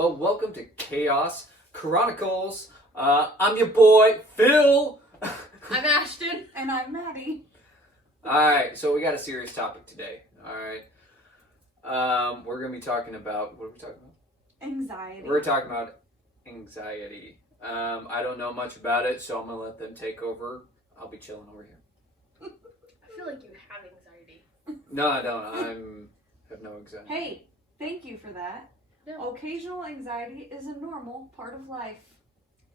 Well, welcome to Chaos Chronicles. I'm your boy, Phil. I'm Ashton. And I'm Maddie. Alright, so we got a serious topic today. Alright. We're going to be talking about, what are we talking about? Anxiety. We're talking about anxiety. I don't know much about it, so I'm going to let them take over. I'll be chilling over here. I feel like you have anxiety. No, I don't. I have no anxiety. Hey, thank you for that. No. Occasional anxiety is a normal part of life.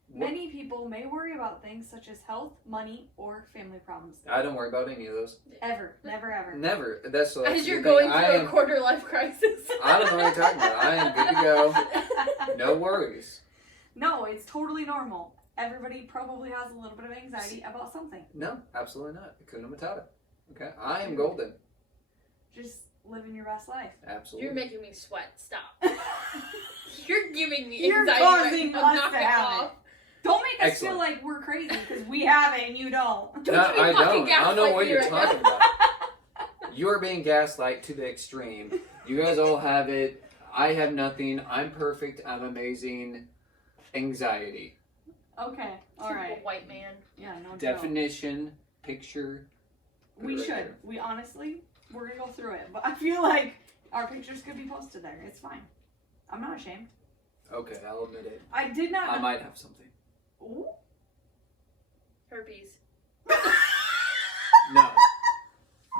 What? Many people may worry about things such as health, money, or family problems. I don't worry about any of those. Ever. Never, ever. Never. That's As you're the going thing. through a quarter life crisis. I don't know what you're talking about. I am good to go. No worries. No, it's totally normal. Everybody probably has a little bit of anxiety about something. No, absolutely not. Hakuna Matata. Okay? I am golden. Just living your best life. Absolutely. You're making me sweat. Stop. You're giving me You're anxiety. causing right now. us Knock to it have off. it. Don't make us Excellent. feel like we're crazy because we have it and you don't. Don't No, you be I fucking don't. I don't know gaslight what me you're right talking now. about. You are being gaslight to the extreme. You guys all have it. I have nothing. I'm perfect. I'm amazing. Anxiety. Okay, all Typical right. white man. Yeah, no joke. Definition. Picture. Put We it right should. there. We honestly, we're gonna go through it. But I feel like our pictures could be posted there. It's fine. I'm not ashamed. Okay, I'll admit it. I did not. I might have something. Ooh. Herpes. No.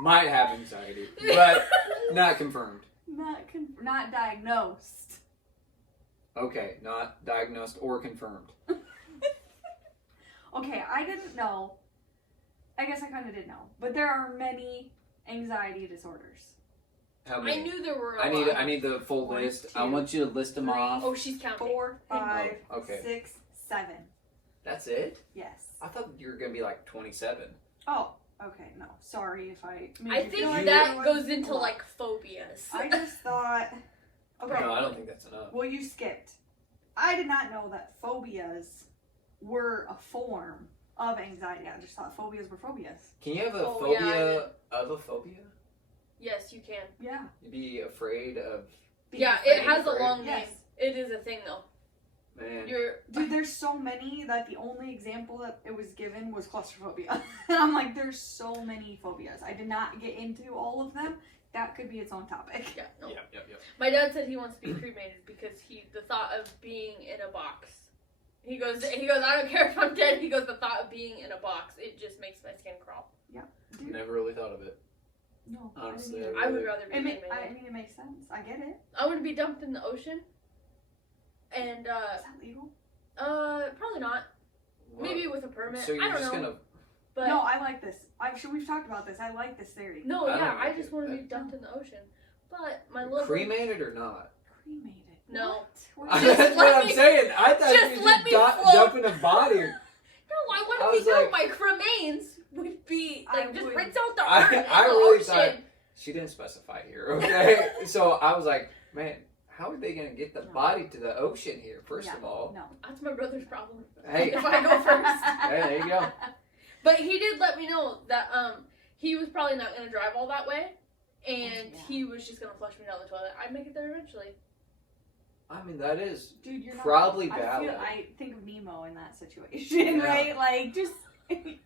Might have anxiety, but not confirmed. Not diagnosed. Okay, not diagnosed or confirmed. Okay, I didn't know. I guess I kind of did know, but there are many anxiety disorders. How I many? knew there were a I lot. need the full One, list. I two, want you to list them three, off. Oh, she's counting. 4, 5, Oh, okay. 6, 7. That's it? Yes. I thought you were gonna be like 27. Oh, okay. No, sorry if I. made I you think feel like that there goes was into a lot. like phobias. I just thought. Okay. No, I don't think that's enough. Well, you skipped. I did not know that phobias were a form of anxiety. I just thought phobias were phobias. Can you have a Oh, yeah, I phobia of a phobia? Yes, you can. Yeah. You'd be afraid of, Being Yeah, afraid. it has a afraid. long Yes. name. It is a thing though. man. Dude, there's so many that the only example that it was given was claustrophobia. And I'm like, there's so many phobias. I did not get into all of them. That could be its own topic. Yeah, no. Yep. My dad said he wants to be cremated because the thought of being in a box. He goes, I don't care if I'm dead. He goes, the thought of being in a box, it just makes my skin crawl. Dude, Never really thought of it. no. Honestly, I, didn't I would rather be either. cremated. I mean, it makes sense. I get it. I want to be dumped in the ocean. And, Is that legal? probably not. What? Maybe with a permit. So you're I don't just know. gonna. But No, I like this. I'm sure we've talked about this. I like this theory. no, I yeah, don't I like just it. want to be dumped in the ocean. But my little Cremated or not? Cremated. No. What? Just That's let what I'm me- saying. I thought just you let me float. dumping a body. No, I I want to was be like- my remains would be I like just would- rinse out the I- earth in I the really ocean. thought- She didn't specify here, okay? So I was like, man, how are they gonna get the No. body to the ocean here? First Yeah, of all, No. That's my brother's problem. hey, If I go first. hey, there you go. But he did let me know that he was probably not gonna drive all that way, and Yeah. he was just gonna flush me down the toilet. I'd make it there eventually. I mean, that is Dude, you're not probably I valid. I think of Nemo in that situation, Yeah. right? Like, just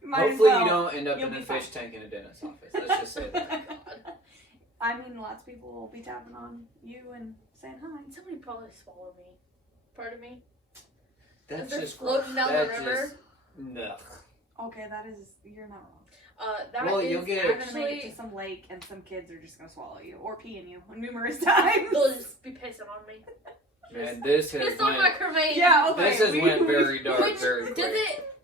might as Hopefully well. you don't end up You'll in a be fish fine. tank in a dentist's office. Let's just say that. I mean, lots of people will be tapping on you and saying hi. Somebody probably swallowed me. Part of me. That's they're just floating down the that's river. Just, no. Okay, that is, you're not wrong. That Well, is you'll get- You're gonna make it actually. to some lake and some kids are just gonna swallow you or pee in you numerous times. They'll just be pissing on me. Man, this has Pissed on my went, cremains. Yeah, okay. this has we- went we- very dark Which very quick. does it?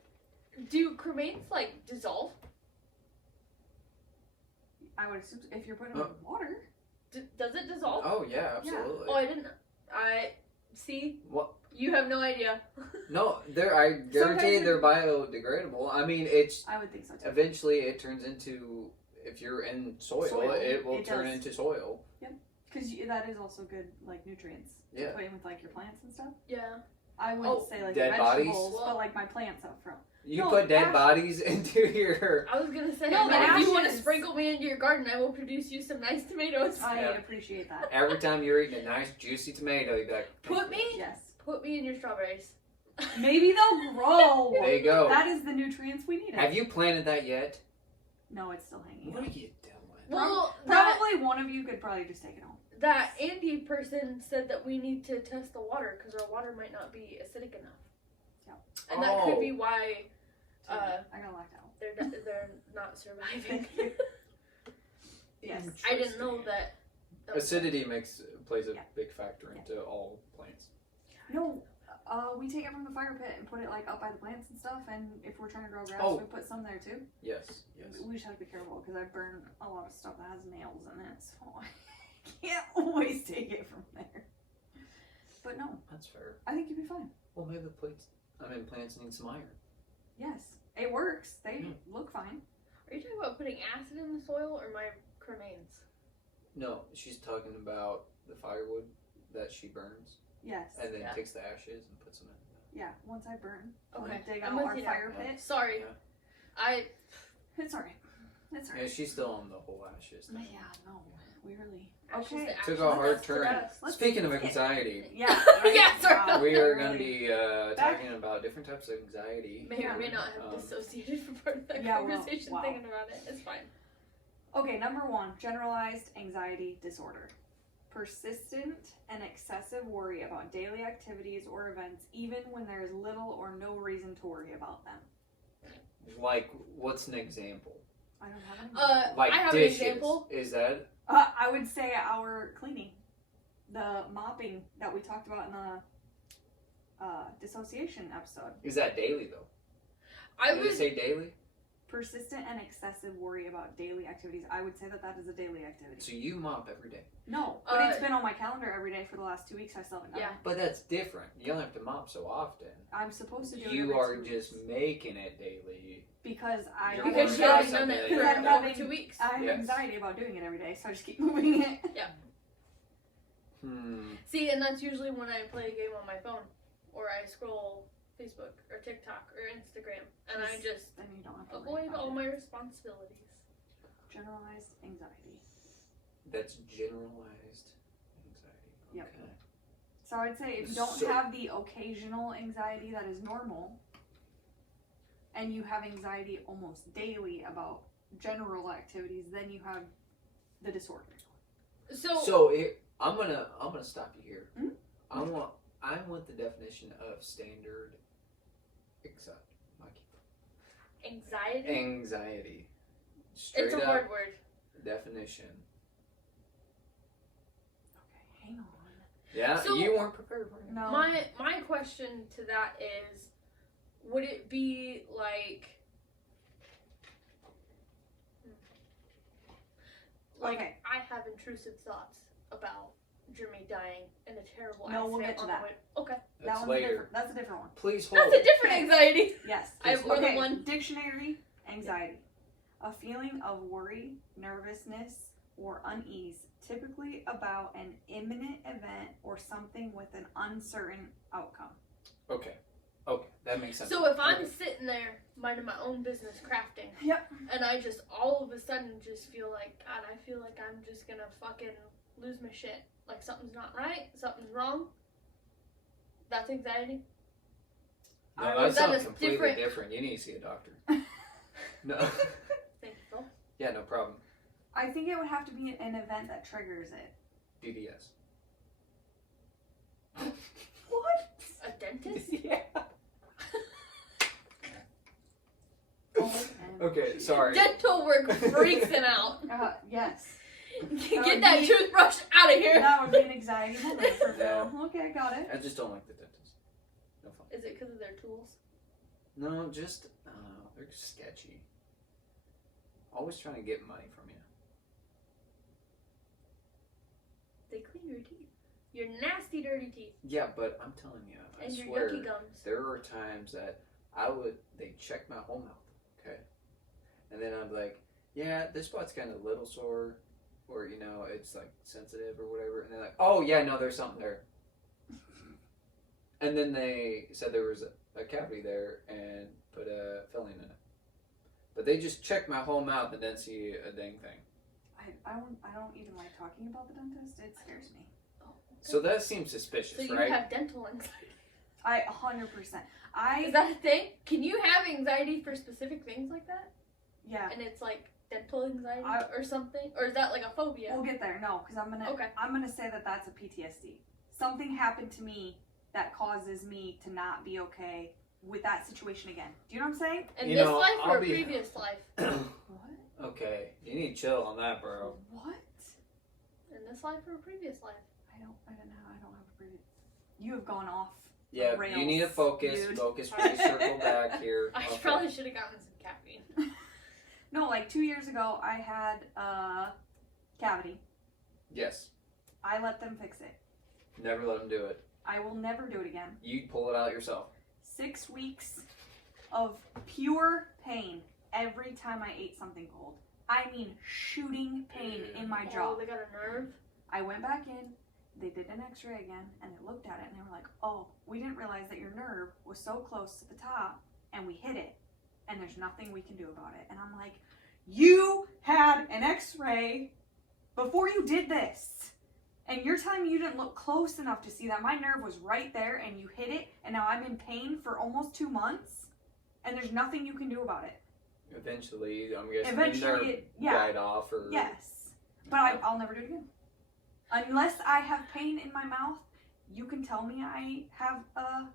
Do cremains like dissolve? I would assume if you're putting them in water. Does it dissolve? Oh yeah, absolutely. Oh, I didn't. I see. What? You have no idea. No, I guarantee Sometimes they're biodegradable. I mean, it's I would think so too. eventually it turns into, if you're in soil, Soil, it will it turn does. into soil. Because that is also good, like nutrients. Yeah. To put in with like your plants and stuff. Yeah. I wouldn't say like Dead bodies? vegetables, but like my plants up front. You No, put dead ash- bodies into your. I was gonna say, No, the if you want to ashes. sprinkle me into your garden, I will produce you some nice tomatoes. I Yeah. appreciate that. Every time you're eating a nice juicy tomato, you'd be like, Put me, Yes. put me in your strawberries. Maybe they'll grow. There you go. That is the nutrients we needed. Have you planted that yet? No, it's still hanging. What are out. you doing? Well, that, Probably one of you could probably just take it home. that Andy person said that we need to test the water because our water might not be acidic enough. Yep. And that could Oh. be why I got locked out. they're not surviving. Thank you. Yes. I didn't know that. Acidity plays a Yeah. big factor into all plants. No, we take it from the fire pit and put it like up by the plants and stuff. And if we're trying to grow grass, Oh. we put some there too. Yes, yes. We just have to be careful because I burn a lot of stuff that has nails in it, so I can't always take it from there. But no, That's fair. I think you'd be fine. Well, maybe the plants need some iron. Yes, it works. They Hmm. look fine. Are you talking about putting acid in the soil or my cremains? No, she's talking about the firewood that she burns Yes. and then Yeah. takes the ashes and puts them in. Yeah. Once I burn, Okay. dig I'm out with our you now. fire pit. Sorry. Yeah. It's alright. It's Yeah, alright. she's still on the whole ashes thing. Yeah. No. We really. Ashes Okay. to Took ashes, a hard dust to turn. dust. Let's- Speaking of anxiety, Yeah. Yeah, sorry. Wow, we are really- going to be Back- talking about different types of anxiety. May or may not have Um, dissociated from part of that Yeah, well, conversation wow. thinking about it. It's fine. Okay, number 1, generalized anxiety disorder. Persistent and excessive worry about daily activities or events, even when there is little or no reason to worry about them. Like, what's an example? I don't have any. Like I have dishes. an example. Is that? I would say our cleaning, the mopping that we talked about in the dissociation episode. Is that daily though? I Did it was say daily? Persistent and excessive worry about daily activities. I would say that that is a daily activity. So you mop every day. No, but it's been on my calendar every day for the last 2 weeks. I still haven't done Yeah. it. But that's different. You don't have to mop so often. I'm supposed to do it You every are 2 just weeks making it daily. because I You're because learning she hasn't something done it that for you're I'm not. over having- 2 weeks. I have Yes. anxiety about doing it every day, so I just keep moving it. See, and that's usually when I play a game on my phone, or I scroll Facebook or TikTok or Instagram, and I just Then you don't have to worry avoid about all it. my responsibilities. Generalized anxiety. That's generalized anxiety. Yep. Okay. So I'd say if you don't So- have the occasional anxiety that is normal, and you have anxiety almost daily about general activities, then you have the disorder. So, I'm gonna stop you here. Hmm? I want the definition of standard anxiety. anxiety. Anxiety. Straight It's a up hard word. definition. Okay, hang on. Yeah, So- you weren't prepared for it. No. My question to that is, would it be like Okay. I have intrusive thoughts about Jimmy dying in a terrible No, accident we'll get to on that. the way. Okay, That That's one's later. different. That's a different one. Please hold. that's a different Okay. anxiety. Yes. I have more okay. than one. Dictionary anxiety. A feeling of worry, nervousness, or unease, typically about an imminent event or something with an uncertain outcome. Okay, that makes sense. So if I'm Okay. sitting there minding my own business crafting, Yep. and I just all of a sudden just feel like, God, I feel like I'm just gonna fucking lose my shit. Like something's not right, something's wrong. That's anxiety. No, I that was at sounds a completely different- different. You need to see a doctor. No. Thank you, Phil. Yeah, no problem. I think it would have to be an event that triggers it. DDS. What? A dentist? Yeah. OMG. Okay, sorry. Dental work freaks him out. Yes. Get that toothbrush out of here. That would be an anxiety moment for Phil. Yeah. Okay, got it. I just don't like the dentist. No fun. Is it because of their tools? No, just I don't know. They're sketchy. Always trying to get money from you. They clean your teeth. Your nasty, dirty teeth. Yeah, but I'm telling you, I And your swear, yucky gums. there are times that they check my whole mouth, okay, and then I'm like, yeah, this spot's kind of a little sore, or it's like sensitive or whatever, and they're like, oh yeah, no, there's something there. And then they said there was a cavity there and put a filling in it. But they just checked my whole mouth and didn't see a dang thing. I don't even like talking about the dentist. It scares me. Oh, okay. So that seems suspicious, So you right? have dental anxiety. I 100%. Is that a thing? Can you have anxiety for specific things like that? Yeah. And it's like dental anxiety I- or something? Or is that like a phobia? We'll get there. No, because I'm gonna say that that's a PTSD. Something happened to me that causes me to not be okay with that situation again. Do you know what I'm saying? In You this know, life or I'll a be- previous life? What? Okay, you need to chill on that, bro. What? In this life or a previous life? I don't have a previous. You have gone off. the Yeah, rails, you need to focus. dude. Focus. Please circle back here. I Okay. probably should have gotten some caffeine. No, like 2 years ago, I had a cavity. Yes. I let them fix it. Never let them do it. I will never do it again. You pull it out yourself. 6 weeks of pure pain every time I ate something cold. I mean, shooting pain in my jaw. Oh, they got a nerve? I went back in, they did an x-ray again, and they looked at it and they were like, oh, we didn't realize that your nerve was so close to the top and we hit it and there's nothing we can do about it. And I'm like, you had an x-ray before you did this. And you're telling me you didn't look close enough to see that my nerve was right there and you hit it and now I'm in pain for almost 2 months and there's nothing you can do about it. Eventually, I'm guessing Eventually, the nerve yeah. died off, or Yes. But I'll never do it again. Unless I have pain in my mouth, you can tell me I have a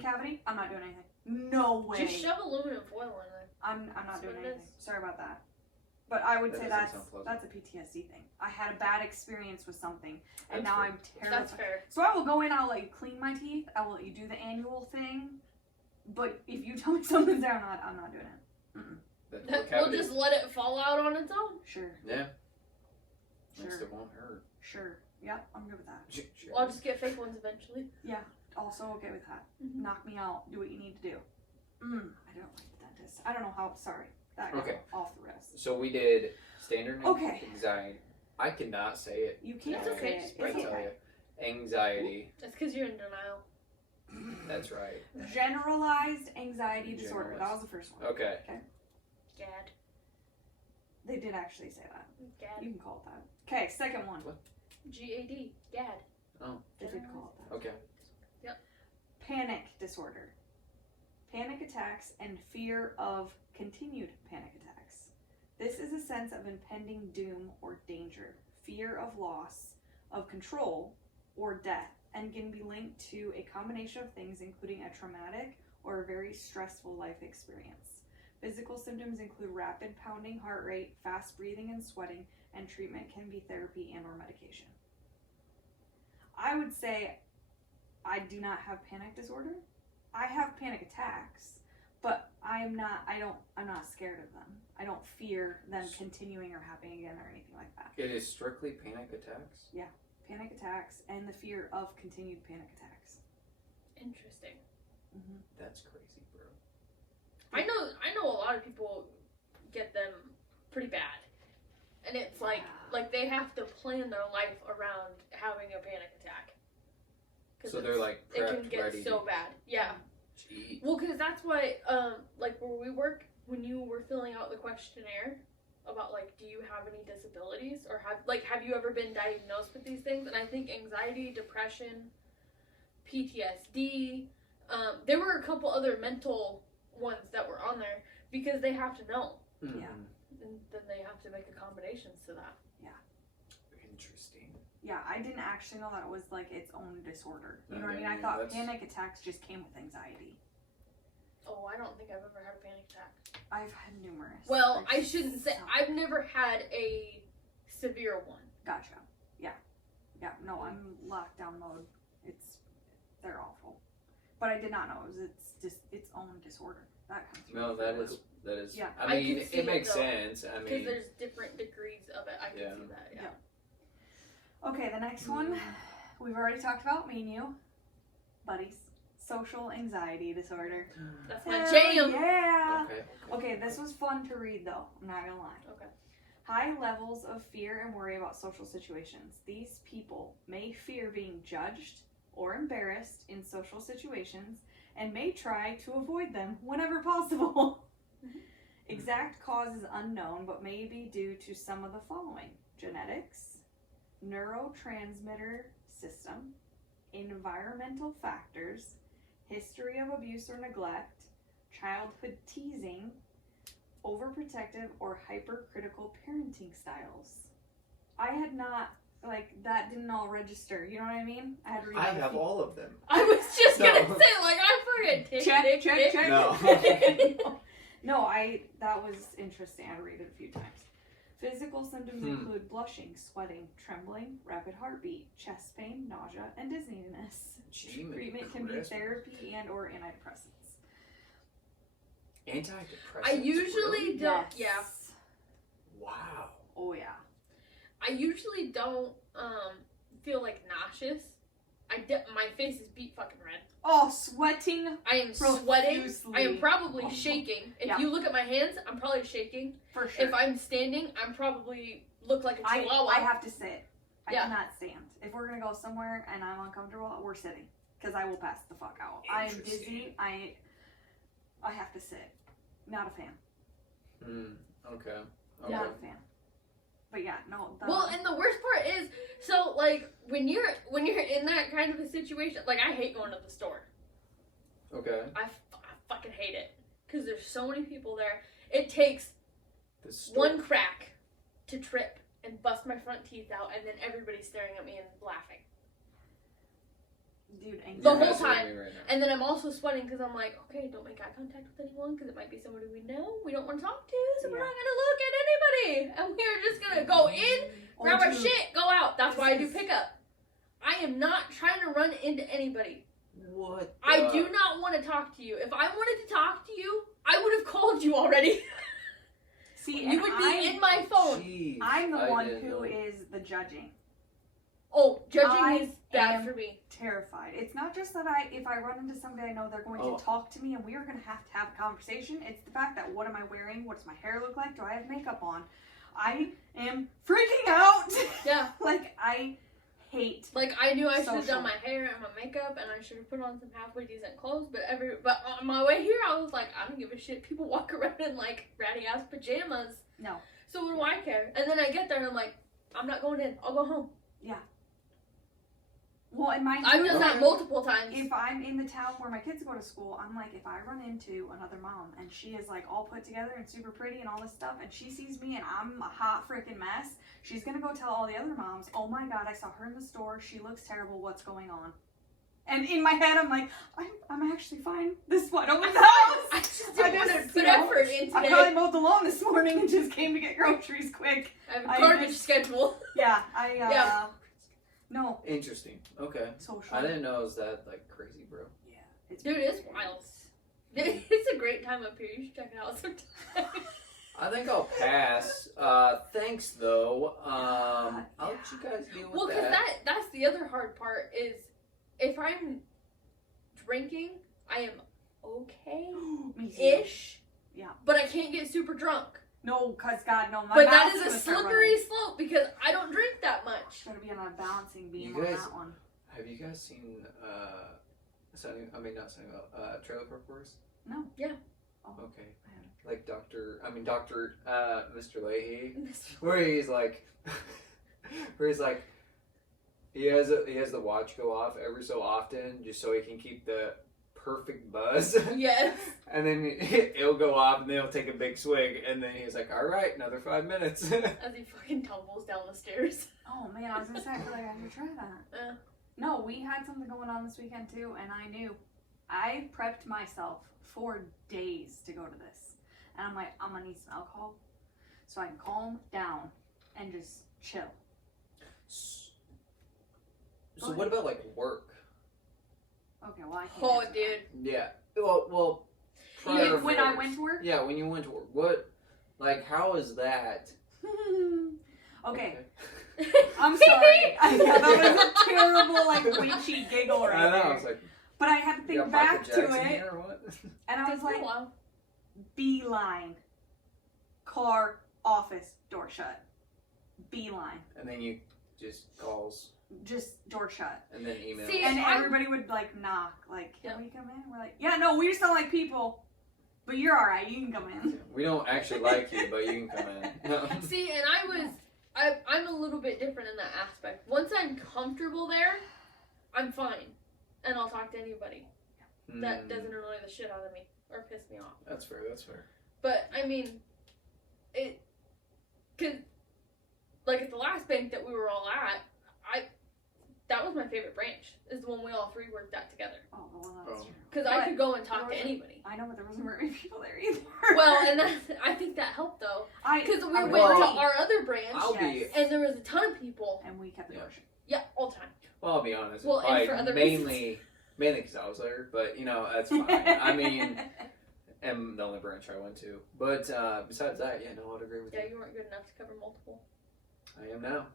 cavity. I'm not doing anything. No way. Just shove aluminum foil in there. I'm not That's doing what it anything. is. Sorry about that. But I would That say doesn't that's sound pleasant. a PTSD thing. I had a bad experience with something, and That's now fair. I'm terrified. That's fair. So I will go in. I'll let you clean my teeth. I will let you do the annual thing. But if you tell me something's there, I'm not doing it. Mm-mm. That's what We'll cavity- just let it fall out on its own. Sure. Yeah. Sure. Next, it won't hurt. Sure. Yep. I'm good with that. Sure. I'll just get fake ones eventually. Also okay with that. Mhm. Knock me out. Do what you need to do. I don't like the dentist. I don't know how. Sorry. That got Okay. off the rails. So we did standard Okay. anxiety. I cannot say it. You can't It's okay, say just it. break It's I tell okay. you. Anxiety. That's because you're in denial. That's right. Generalized anxiety disorder. That Generalized. was the first one. Okay. GAD. They did actually say that. GAD. You can call it that. Okay, second one. GAD. GAD. They did call it that. Okay. Panic disorder. Panic attacks and fear of continued panic attacks. This is a sense of impending doom or danger, fear of loss of control or death, and can be linked to a combination of things, including a traumatic or a very stressful life experience. Physical symptoms include rapid pounding heart rate, fast breathing and sweating, and treatment can be therapy and or medication. I would say I do not have panic disorder. I have panic attacks, but I'm not scared of them. I don't fear them continuing or happening again or anything like that. It is strictly panic attacks. Panic attacks and the fear of continued panic attacks. Interesting. That's crazy, bro. I know a lot of people get them pretty bad. And it's like they have to plan their life around having a panic attack. 'Cause So they're like it prepped, can get ready. so bad. Yeah. Gee. Well, because that's why, like where we work, when you were filling out the questionnaire about like, do you have any disabilities or have you ever been diagnosed with these things? And I think anxiety, depression, PTSD. There were a couple other mental ones that were on there because they have to know, Yeah. and then they have to make accommodations to that. Interesting. Yeah, I didn't actually know that it was like its own disorder. You know what I mean? Okay, I thought that's- panic attacks just came with anxiety. Oh, I don't think I've ever had a panic attack. I've had numerous. Well, I There's shouldn't say some- I've never had a severe one. Gotcha. Yeah, no, I'm lockdown mode. They're awful. But I did not know it's just its own disorder. That kind of No, that is. Yeah. I mean, can see it makes though, sense. I Because mean, there's different degrees of it. I can Yeah. see that. Yeah. Yeah. Okay, the next one we've already talked about, me and you, buddies. Social anxiety disorder. That's my Hell jam. Yeah. okay. Okay, this was fun to read though. I'm not gonna lie. Okay. High levels of fear and worry about social situations. These people may fear being judged, or embarrassed in social situations and may try to avoid them whenever possible. Exact cause is unknown, but may be due to some of the following: genetics, neurotransmitter system, environmental factors, history of abuse or neglect, childhood teasing, overprotective or hypercritical parenting styles. I had not, that didn't all register. You know what I mean? I had to read I out a have few. all of them. I was just No. gonna say, like, I forget. Check. No. No, that was interesting. I read it a few times. Physical symptoms include blushing, sweating, trembling, rapid heartbeat, chest pain, nausea, and dizziness. Treatment can be therapy and or antidepressants. Antidepressants? I usually Really? don't. Yes. Yeah. Wow. Oh yeah. I usually don't feel like nauseous. My face is beet fucking red. Oh, sweating. I am sweating. Profusely. I am probably shaking. If Yeah. you look at my hands, I'm probably shaking. For sure. If I'm standing, I'm probably look like a I chihuahua. have to sit. I Yeah. cannot stand. If we're gonna go somewhere and I'm uncomfortable, we're sitting. Because I will pass the fuck out. I am Interesting. dizzy. I have to sit. Not a fan. Okay. Not a fan. But yeah, no. Well, and the worst part is, so like when you're in that kind of a situation, like I hate going to the store. Okay. I fucking hate it because there's so many people there. It takes The store. one crack to trip and bust my front teeth out, and then everybody's staring at me and laughing. dude, The anxiety. whole You're messing with time. me right now. And then I'm also sweating because I'm like, okay, don't make eye contact with anyone because it might be somebody we know, we don't want to talk to, so we're Yeah. not gonna look at anybody, and we're just gonna go in, grab our dude, shit, go out. That's why I do This is- pickup. I am not trying to run into anybody. What? I do not want to talk to you. If I wanted to talk to you, I would have called you already. See, You and would be in my phone. Jeez, I'm the I one didn't who know. is the judging. Oh, judging I is bad am for me. Terrified. It's not just that if I run into somebody I know they're going Oh. to talk to me and we are going to have a conversation. It's the fact that what am I wearing? What does my hair look like? Do I have makeup on? I am freaking out. Yeah. Like, I hate. Like I knew I should have Social. done my hair and my makeup, and I should have put on some halfway decent clothes. But on my way here, I was like, I don't give a shit. People walk around in like ratty ass pajamas. No. So what do I care? And then I get there and I'm like, I'm not going in. I'll go home. Well, and mind I've you, done that multiple times. if I'm in the town where my kids go to school, I'm like, if I run into another mom and she is like all put together and super pretty and all this stuff, and she sees me and I'm a hot freaking mess, she's gonna go tell all the other moms, oh my god, I saw her in the store, she looks terrible, what's going on? And in my head, I'm like, I'm actually fine. This is why I don't leave the house. I just didn't want to you put know, effort in I today. probably mowed the lawn this morning and just came to get groceries quick. I have a I garbage just- schedule. Yeah, Yeah. No, Interesting. Okay. social. I didn't know it was that like crazy, bro. Yeah, it's Dude, it's wild. It's a great time up here. You should check it out sometime. I think I'll pass. Thanks though. I'll let you guys deal with Well, because that. that's the other hard part is if I'm drinking, I am Me too. okay-ish. Yeah. But I can't get super drunk. No, cause God, no. My But that mouth's is a gonna start slippery running. slope because I don't drink that much. Gotta be on a balancing beam You on guys- that one. Have you guys seen Trailer Park Boys? No. Yeah. Oh. Okay. Like Dr. Mr. Leahy, where he's like, he has the watch go off every so often just so he can keep the perfect buzz. Yes. And then it'll go off and then he'll take a big swig and then he's like, all right, another 5 minutes. As he fucking tumbles down the stairs. Oh man, I was gonna say I feel like I should try that. Uh. No, we had something going on this weekend too, and I knew. I prepped myself for days to go to this, and I'm like, I'm gonna need some alcohol so I can calm down and just chill. So what about like work? Okay, well I can't. Oh, answer dude. Yeah. Well. that. prior When I first. went to work. Yeah, when you went to work. What? Like, how is that? Okay, I'm sorry. Yeah, that was a terrible, like, witchy giggle right I know. there. I was like, But I had to you think got Michael back to Jackson it, here or what? and I was Takes me a like, while. beeline, car, office, door shut, beeline. And then you just calls just door shut. and then emails. See, And I'm- everybody would like knock, like, can Yeah. we come in? We're like, yeah, no, we just don't like people. But you're alright, you can come in. We don't actually like you, but you can come in. See, and I'm a little bit different in that aspect. Once I'm comfortable there, I'm fine. And I'll talk to anybody. That doesn't annoy the shit out of me or piss me off. That's fair. That's fair. But, I mean, cause, like, at the last bank that we were all at, that was my favorite branch, is the one we all three worked at together. Oh, well, that's Oh. true. Because I But could go and talk to there was- anybody. I know, but there wasn't very many people there either. Well, and I think that helped, though. Because we I went well, to our other branch, I'll be. Yes. and there was a ton of people. And we kept the door shut. Yeah, all the time. Well, I'll be honest. Well, and Well, for other mainly because I was there, but that's fine. I mean, and the only branch I went to. But besides that, yeah, no, I'd agree with Yeah, you. you weren't good enough to cover multiple. I am now.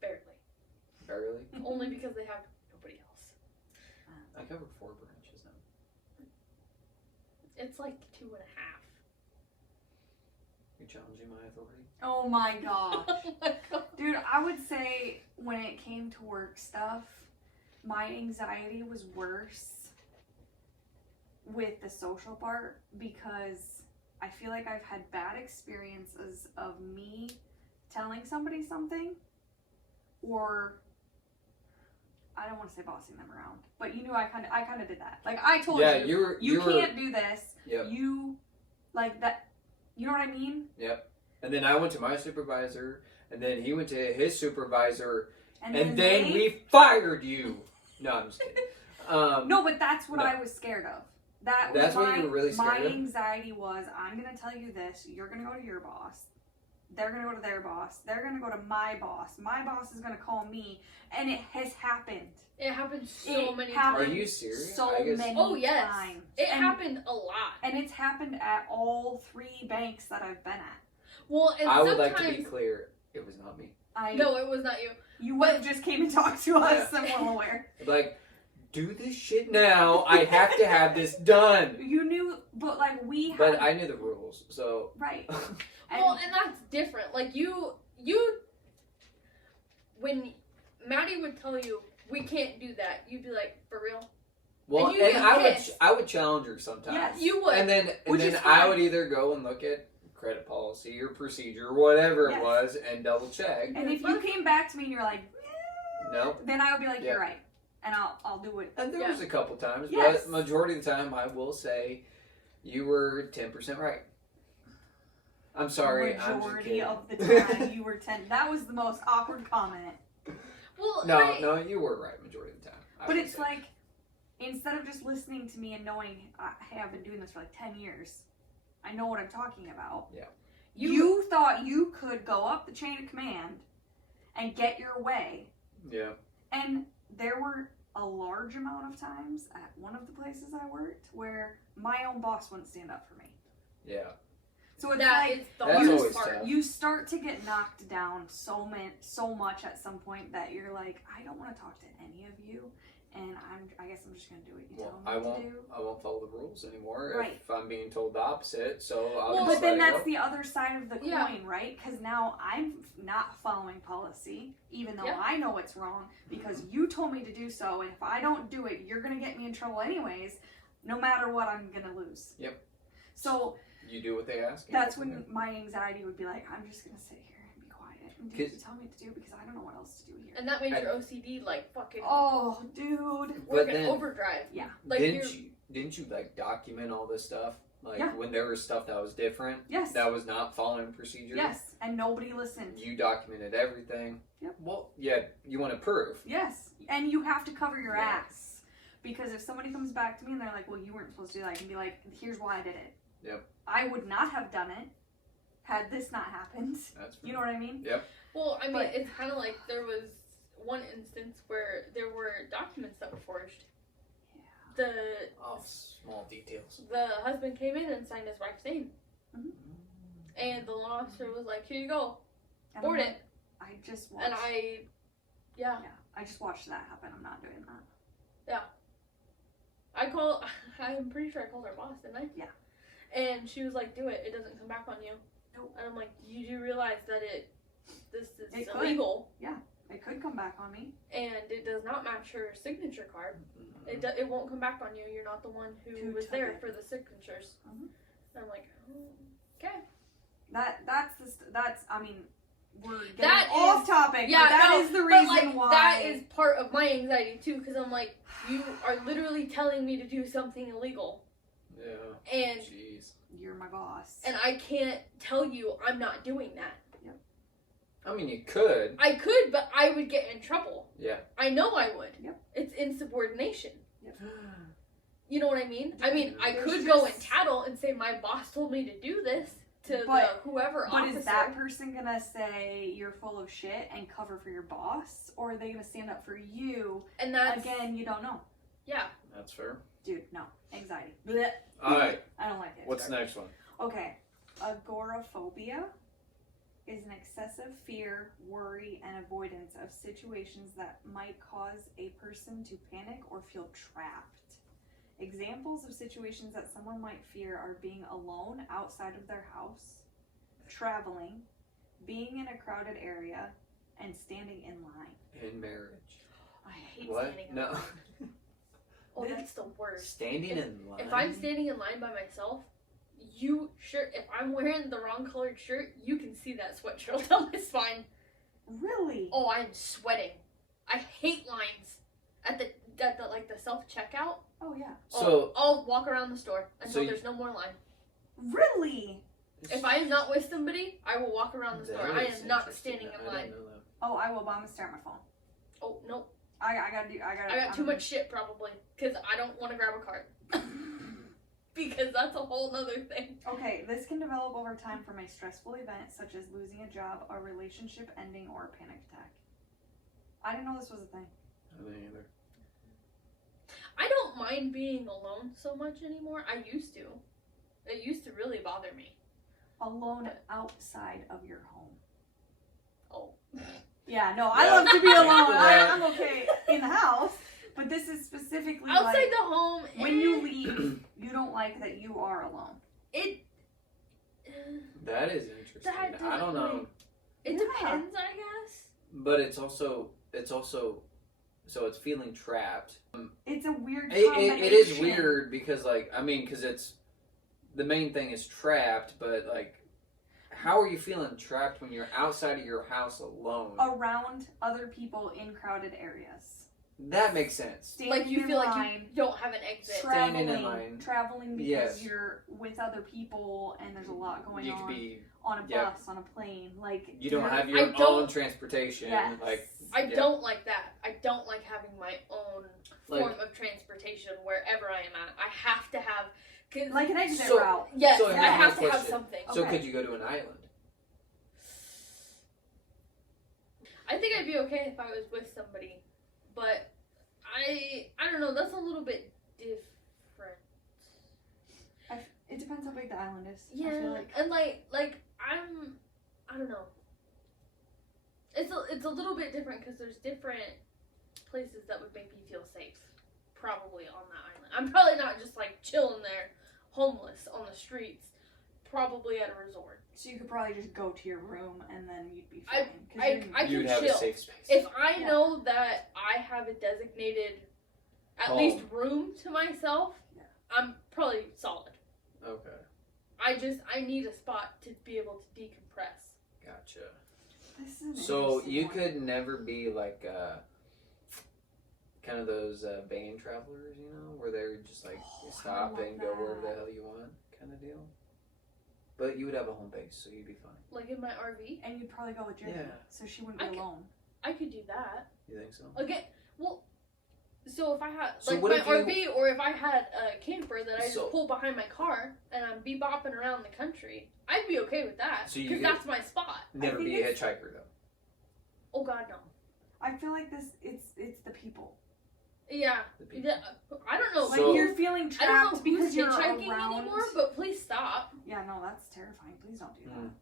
Barely. Barely. Only because they have nobody else. I covered 4 branches now. It's like 2.5. You challenging my authority? Oh my gosh. Oh my god. Dude, I would say when it came to work stuff, my anxiety was worse with the social part because I feel like I've had bad experiences of me telling somebody something, or I don't want to say bossing them around, but I kind of did that. Like I told Yeah, you, you were. can't do this. Yep. You like that. You know what I mean? Yep. And then I went to my supervisor, and then he went to his supervisor, and then they- we fired you. No, I'm just kidding. No, but that's what No. I was scared of. That's That's was what my, you were really my scared of? anxiety was, I'm going to tell you this, you're going to go to your boss, they're going to go to their boss, they're going to go to my boss is going to call me, and it has happened. It happened so It many happened Are times. you serious? So I guess- many Oh, yes. times. It and, happened a lot. And it's happened at all 3 banks that I've been at. Well, and I would sometimes... like to be clear. It was not me. No, it was not you. You would have just came and talked to us, Yeah. I'm well aware. Like, do this shit now. I have to have this done. You knew, but like we had... But I knew the rules, so. Right. Well, and that's different. Like, you... When Maddie would tell you, we can't do that, you'd be like, for real? Well, And you and get pissed. I would challenge her sometimes. Yes. You would. And then Which is I fine. would either go and look at credit policy or procedure, whatever Yes. it was, and double check. And if you came back to me and you're like, No. then I would be like, Yeah. you're right. And I'll do it. And there Yeah. was a couple times, Yes. but majority of the time, I will say you were 10% right. I'm sorry. I'm just Majority kidding. of the time you were 10. That was the most awkward comment. Well, No, you were right majority of the time. I But would it's say. like, instead of just listening to me and knowing, hey, I've been doing this for like 10 years. I know what I'm talking about. Yeah. You thought you could go up the chain of command and get your way. Yeah. And there were a large amount of times at one of the places I worked where my own boss wouldn't stand up for me. Yeah. So it's that like is the That's hardest always part. tough. you start to get knocked down so much at some point that you're like, I don't want to talk to any of you, and I guess I'm just gonna do what you Well, tell I me won't. to do. I won't follow the rules anymore Right. if I'm being told the opposite. So I'll Well, just But then let it that's go. the other side of the coin, Yeah. right? Because now I'm not following policy, even though Yeah. I know it's wrong, because you told me to do so, and if I don't do it, you're gonna get me in trouble anyways. No matter what, I'm gonna lose. Yep. So You do what they ask. that's when my anxiety would be like, I'm just gonna sit here and be quiet and do what you tell me to do because I don't know what else to do here. And that made your OCD like fucking Oh, dude. work But in then- overdrive. Yeah. Like Didn't you like document all this stuff? Like Yeah. when there was stuff that was different, Yes. that was not following procedure. Yes. And nobody listened. You documented everything. Yep. Well, yeah, you want to prove. Yes. And you have to cover your Yeah. ass. Because if somebody comes back to me and they're like, well, you weren't supposed to do that, I can be like, here's why I did it. Yep. I would not have done it had this not happened. That's You know what I mean? Well, I mean, But- it's kind of like there was one instance where there were documents that were forged. Yeah. Oh, small details. The husband came in and signed his wife's name, Mm-hmm. and the law officer was like, "Here you go, And board I'm it." like, I just watched. And yeah, I just watched that happen. I'm not doing that. I'm pretty sure I called our boss, didn't I? Yeah. And she was like, "Do it. It doesn't come back on you." Nope. And I'm like, "You do realize that this is It it's could. illegal It could come back on me. and it does not match your signature card. It won't come back on you. You're not the one who was took there it. for the signatures. Mhm. And I'm like, okay. That's I mean, we're getting That off is- topic. Yeah, but that no, is the but reason like why. that is part of my anxiety too, because I'm like, you are literally telling me to do something illegal, Yeah. and Jeez. You're my boss. and I can't tell you I'm not doing that. I mean, you could. I could, but I would get in trouble. Yeah. I know I would. Yep. It's insubordination. Yep. You know what I mean? I mean, I There's could go and just- tattle and say my boss told me to do this to But- whoever But officer. is that person gonna say you're full of shit and cover for your boss, or are they gonna stand up for you? And that's Again, you don't know, yeah. That's fair. dude. No anxiety. Blech. All right. I don't like it. What's the next one? Okay, agoraphobia is an excessive fear, worry, and avoidance of situations that might cause a person to panic or feel trapped. Examples of situations that someone might fear are being alone outside of their house, traveling, being in a crowded area, and standing in line. In marriage. I hate What? standing in No. line. Oh, that's the worst. Standing in line. If I'm standing in line by myself, if I'm wearing the wrong colored shirt, you can see that sweat trail down my spine. Really? Oh, I'm sweating. I hate lines at the like the self checkout. Oh yeah. So I'll walk around the store until So there's no more line. Really? If I am not with somebody, I will walk around the store. That I is am not interesting. standing I in didn't line. know that. Oh, I will, but I'm gonna stare at my phone. Oh no, I got too much shit probably because I don't want to grab a card. Because that's a whole nother thing. Okay, this can develop over time from a stressful event such as losing a job, a relationship ending, or a panic attack. I didn't know this was a thing. I didn't either. I don't mind being alone so much anymore. I used to. It used to really bother me. Alone outside of your home. Oh. Yeah, no, I Yeah. love to be alone. Yeah. I'm okay in the house, but this is specifically Outside like the home, when you leave, you don't like that you are alone. it That is interesting. That I don't know. definitely- it Yeah. depends, I guess. But it's also so it's feeling trapped. It's a weird It combination. is weird because because it's the main thing is trapped, but like how are you feeling trapped when you're outside of your house alone? Around other people in crowded areas. That makes sense. Standing Like you in feel like line, you don't have an exit. Standing in line. Traveling because Yes. you're with other people and there's a lot going You on. could be. On a Yep. bus, on a plane, like You don't you're- have I your don't- own transportation. Yes. Like I yeah. don't like that. I don't like having my own Like- form of transportation wherever I am at. I have to have, cause like an exit So- route. yes, So I here's my have to have question. something. So Okay. could you go to an island? I think I'd be okay if I was with somebody, but I don't know. That's a little bit different. It depends how big the island is. Yeah, I feel like. and like I don't know. It's a little bit different because there's different places that would make me feel safe. Probably on that island. I'm probably not just like chilling there, homeless on the streets. Probably at a resort. So you could probably just go to your room and then you'd be I- fine. 'cause you're in- I You'd can have chill. a safe space. If I Yeah. know that I have a designated, at Home. least room to myself, Yeah. I'm probably solid. Okay, I need a spot to be able to decompress. gotcha. This is an So interesting you one. could never be like kind of those van travelers, you know, where they're just like Oh, I stop love and go wherever the that. hell you want, kind of deal. But you would have a home base, so you'd be fine. Like in my RV, And you'd probably go with Jenny, Yeah. so she wouldn't I be could- alone. I could do that. You think so? Again, well, so if I had So like what my if you- RV, or if I had a camper that I just So- pull behind my car and I'm bebopping around the country, I'd be okay with that So you because could- that's my spot. Never think be a it's- hitchhiker though. Oh God, no. I feel like it's the people. Yeah, The people. yeah, I don't know. Like So- you're feeling I trapped don't know because who's you're hitchhiking around. anymore, but please stop. Yeah, no, that's terrifying. Please don't do that. Mm.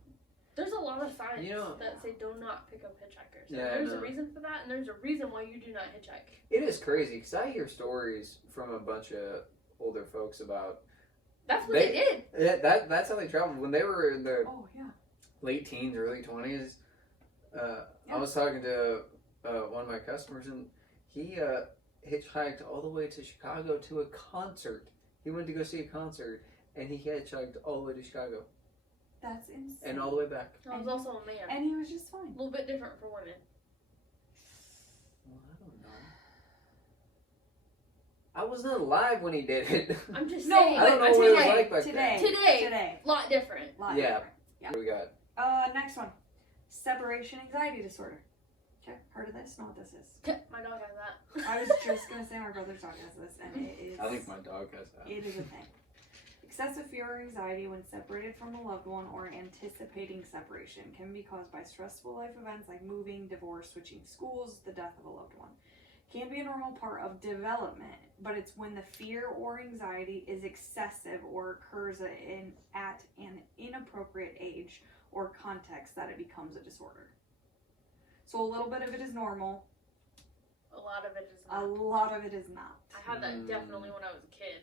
There's a lot of signs You know- that say do not pick up hitchhikers. And Yeah, I there's a know. reason for that, and there's a reason why you do not hitchhike. It is crazy because I hear stories from a bunch of older folks about That's what they did. that's how they traveled when they were in their Oh yeah. late teens, early 20s. I was talking to one of my customers, and he hitchhiked all the way to Chicago to a concert. He went to go see a concert, and he hitchhiked all the way to Chicago That's insane. and all the way back. I was also a man. And he was just fine. A little bit different for women. Well, I don't know. I wasn't alive when he did it. I'm just No, saying. I don't know but what it was today, like back today, then. Today. A lot different. Lot Yeah. different. Yeah. What do we got? Next one. Separation anxiety disorder. Okay, heard of this? Know what this is. My dog has that. I was just gonna say my brother's dog has this, and it is. I think my dog has that. It is a thing. Excessive fear or anxiety when separated from a loved one or anticipating separation can be caused by stressful life events like moving, divorce, switching schools, the death of a loved one. Can be a normal part of development, but it's when the fear or anxiety is excessive or occurs at an inappropriate age or context that it becomes a disorder. So a little bit of it is normal, A lot of it is a not. lot of it is not. I had that definitely when I was a kid.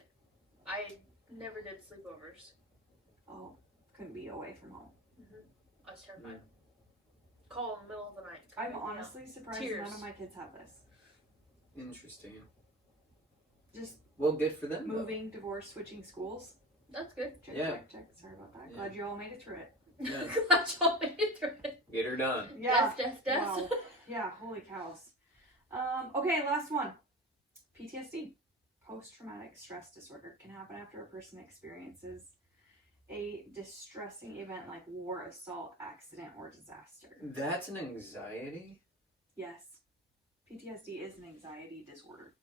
I never did sleepovers. Oh, couldn't be away from home. I was terrified. Call in the middle of the night. I'm You know. honestly surprised Tears. none of my kids have this. Interesting. Just Well, good for them. though. moving, divorce, switching schools. That's good. Check, Yeah. check. Sorry about that. Yeah. Glad you all made it through it. Yeah. Glad y'all made it through it. Get her done. Yeah. Yes. Wow. Yeah, holy cows. Okay, last one. PTSD. Post-traumatic stress disorder can happen after a person experiences a distressing event like war, assault, accident, or disaster. That's an anxiety? Yes. PTSD is an anxiety disorder.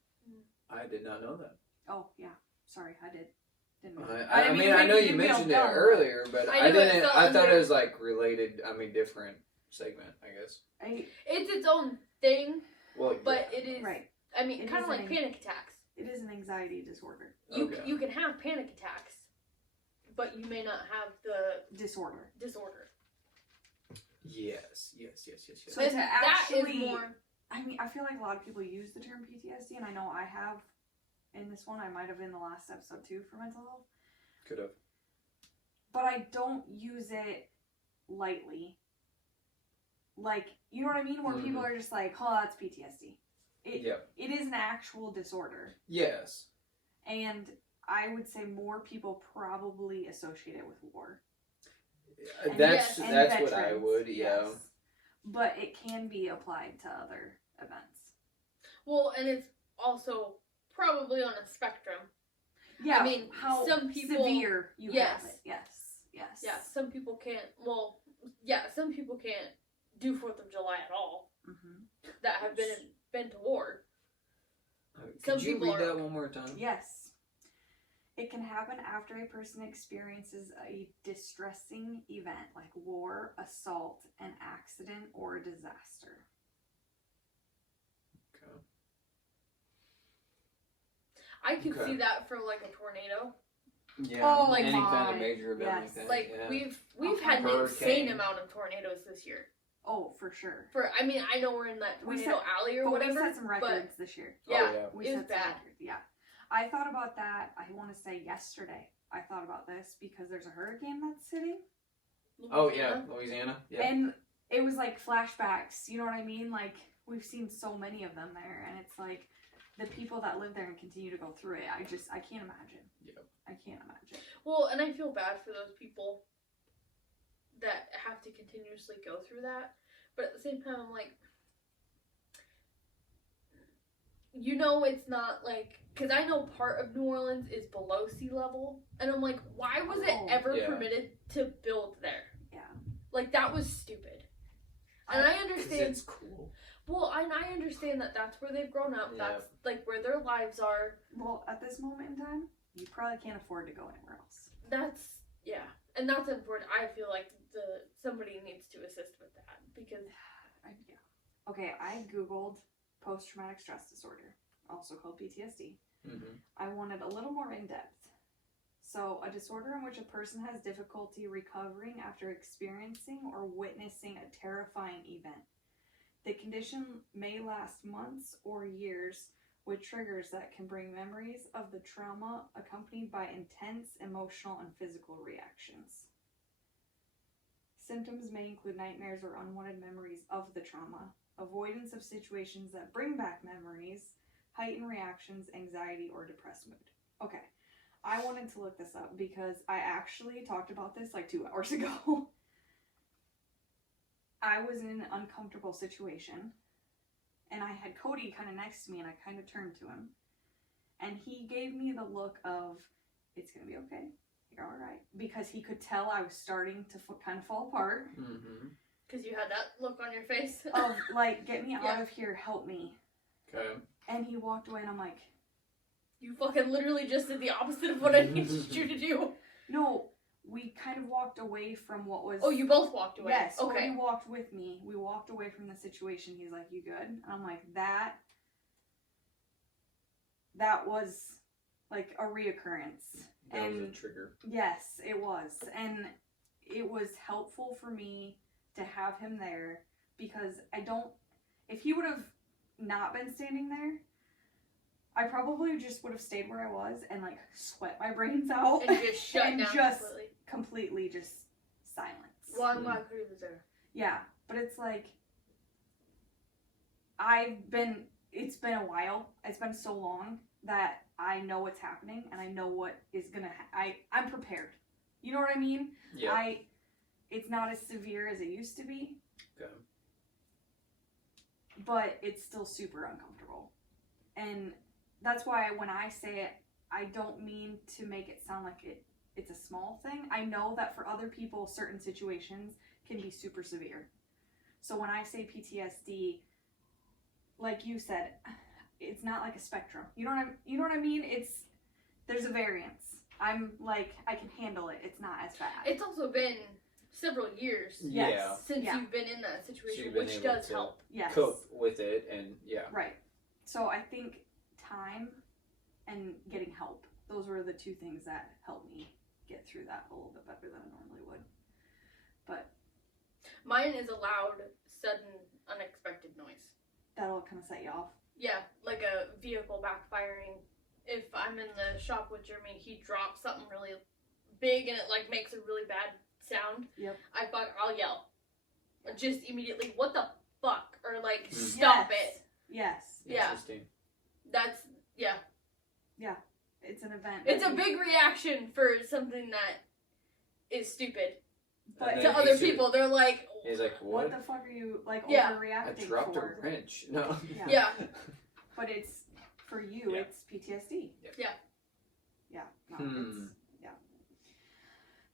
I did not know that. Oh, yeah. Sorry, I did. Didn't mean I didn't mean, I make know you feel mentioned it dumb. earlier, but I I knew it didn't. fell I thought under- it was like related. I mean, different segment, I guess. It's its own thing, Well, but it is. Right. I mean, It kind of is like an- panic attacks. It is an anxiety disorder. Okay. You can have panic attacks, but you may not have the Disorder. disorder. Yes. So And to that is actually- more. I mean, I feel like a lot of people use the term PTSD, and I know I have in this one. I might have in the last episode too for mental health. Could have. But I don't use it lightly. Like, you know what I mean? Where people are just like, oh, that's PTSD. Yep. It is an actual disorder. Yes. And I would say more people probably associate it with war. And That's and what I veterans, would. Yeah. yes. But it can be applied to other events. Well, and it's also probably on a spectrum. Yeah, I mean, how some people- severe you Yes. have it. Yes. Yeah, some people can't. Well, yeah, some people can't do 4th of July at all Mm-hmm. that have been to war. Could Some you people read are- that one more time? Yes. It can happen after a person experiences a distressing event like war, assault, an accident, or a disaster. Okay. I could Okay. see that for like a tornado. Yeah. Oh any my- kind of major event yes. like that. Like yeah. we've had an Hurricane. insane amount of tornadoes this year. Oh, for sure. I mean, I know we're in that We tornado alley or But we whatever. set some records this year. Yeah, Oh, yeah. We it was set some bad. records. Yeah. I thought about that, I want to say yesterday. I thought about this because there's a hurricane that's hitting. Oh yeah, Louisiana. Yeah. And it was like flashbacks, you know what I mean? Like, we've seen so many of them there, and it's like the people that live there and continue to go through it. I can't imagine. Yep. I can't imagine. Well, and I feel bad for those people that have to continuously go through that. But at the same time, I'm like, you know, it's not like, because I know part of New Orleans is below sea level. And I'm like, why was it Oh, ever yeah. permitted to build there? Yeah. Like, that was stupid. And I 'Cause understand. it's cool. Well, and I understand that that's where they've grown up. Yeah. That's like where their lives are. Well, at this moment in time, you probably can't afford to go anywhere else. That's, yeah. And that's important. I feel like somebody needs to assist with that because Yeah. Okay, I googled post-traumatic stress disorder, also called PTSD. Mm-hmm. I wanted a little more in depth. So, a disorder in which a person has difficulty recovering after experiencing or witnessing a terrifying event. The condition may last months or years with triggers that can bring memories of the trauma accompanied by intense emotional and physical reactions. Symptoms may include nightmares or unwanted memories of the trauma, avoidance of situations that bring back memories, heightened reactions, anxiety, or depressed mood. Okay, I wanted to look this up because I actually talked about this like 2 hours ago. I was in an uncomfortable situation, and I had Cody kind of next to me, and I kind of turned to him, and he gave me the look of, it's gonna be okay, you're alright, because he could tell I was starting to kind of fall apart. Mm-hmm. Because you had that look on your face. Of, like, get me out Yeah. of here, help me. Okay. And he walked away, and I'm like, You fucking literally just did the opposite of what I needed you to do. no, we kind of walked away from what was... Oh, you both walked away? Yes, Okay. Cody walked with me. We walked away from the situation. He's like, you good? And I'm like, that was like a reoccurrence. That was And a trigger. yes, it was. And it was helpful for me to have him there because if he would have not been standing there, I probably just would have stayed where I was and like sweat my brains out. And just shut And down just completely. completely just silence. Well, I'm glad Cody was there. Yeah, but it's like, it's been a while. It's been so long that I know what's happening and I know what is gonna, I'm prepared. You know what I mean? Yeah. It's not as severe as it used to be, Okay. but it's still super uncomfortable. And that's why when I say it, I don't mean to make it sound like it's a small thing. I know that for other people, certain situations can be super severe. So when I say PTSD, like you said, it's not like a spectrum. You know what I mean? There's a variance. I'm like, I can handle it. It's not as bad. It's also been several years Yeah. since Yeah. you've been in that So situation, you've been which able does to help. Yes. cope with it, and yeah. Right. So I think time and getting help, those were the two things that helped me get through that a little bit better than I normally would. But Mine is a loud, sudden, unexpected noise. that'll kind of set you off. Yeah, like a vehicle backfiring. If I'm in the shop with Jeremy, he drops something really big and it like makes a really bad sound. Yep. I'll yell. Just immediately, what the fuck? Or like, stop it. Yes. Yeah. Interesting. That's, yeah. It's an event. It's a big reaction for something that is stupid. But And To then other he's- people, they're like, He's like, what what? the fuck are you like Yeah. I overreacting dropped for? a wrench. No. yeah. But it's for you. Yeah. It's PTSD. Yep. Yeah. Yeah. No. Hmm. Yeah.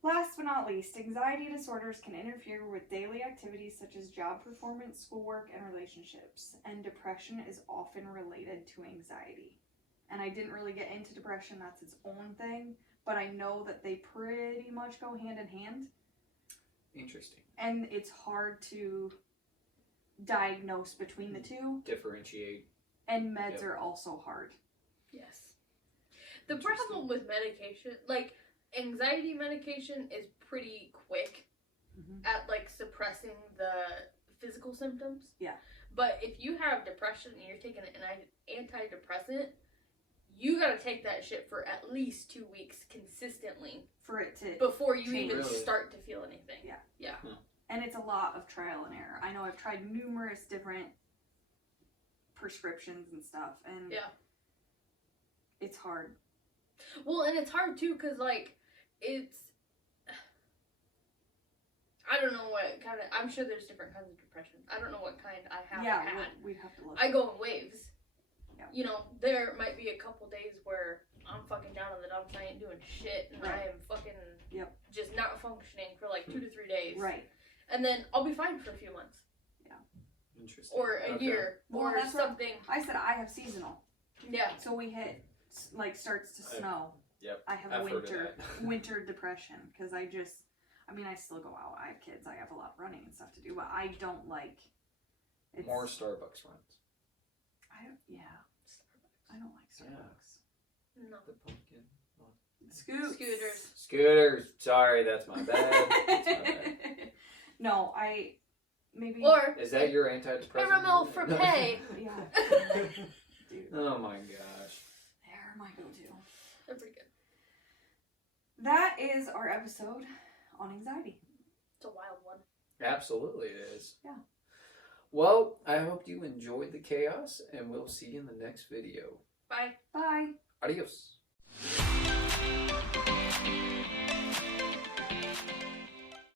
Last but not least, anxiety disorders can interfere with daily activities such as job performance, schoolwork, and relationships. And depression is often related to anxiety. And I didn't really get into depression. That's its own thing. But I know that they pretty much go hand in hand. Interesting. And it's hard to diagnose between the two. Differentiate. And meds Yep. are also hard. Yes. The Interesting. problem with medication, like anxiety medication, is pretty quick at like suppressing the physical symptoms. Yeah. But if you have depression and you're taking an antidepressant, you gotta take that shit for at least 2 weeks consistently For it to before you Change. even Really? start to feel anything. Yeah. Yeah. And it's a lot of trial and error. I know I've tried numerous different prescriptions and stuff, and Yeah. it's hard. Well, and it's hard too, cause like I don't know what kind of. I'm sure there's different kinds of depression. I don't know what kind I have Yeah, had. we'd have to look. I go in waves. Yeah. You know, there might be a couple days where I'm fucking down in the dumps. I ain't doing shit, and I Right. am fucking Yep. just not functioning for like 2 to 3 days. Right. And then I'll be fine for a few months Interesting. or a Okay. year Well, or that's what- something. I said I have seasonal. Yeah. So we hit like starts to snow. Yep. I have I've heard of winter that. winter depression because I still go out. I have kids. I have a lot of running and stuff to do, but I don't like. It's, More Starbucks runs. I don't like Starbucks. No. The pumpkin. Scoots. Scooters. Sorry, that's my bad. That's my bad. No, I maybe. Or Is that your antidepressant? caramel frappe. Yeah. Dude, Oh my gosh. they're my go-to. They're pretty good. That is our episode on anxiety. It's a wild one. Absolutely it is. Yeah. Well, I hope you enjoyed the chaos, and we'll see you in the next video. Bye. Bye. Adios.